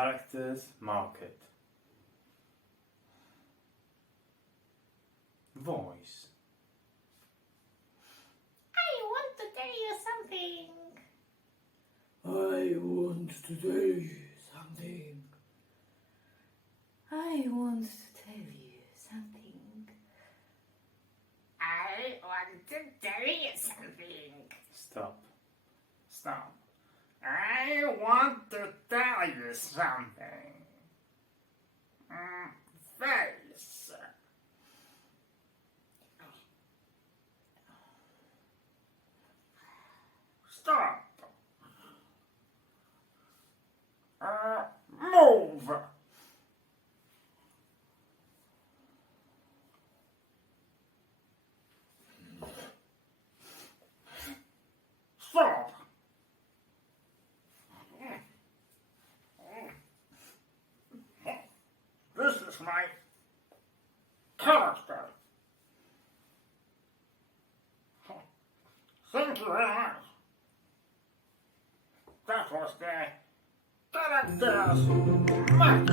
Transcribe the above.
Characters market. Voice. I want to tell you something. I want to tell you something. I want to tell you something. I want to tell you something. Stop. Stop. I want to tell you something. Face. Stop. Move. Stop. This is my character. Thank you very much. That was the character's mark.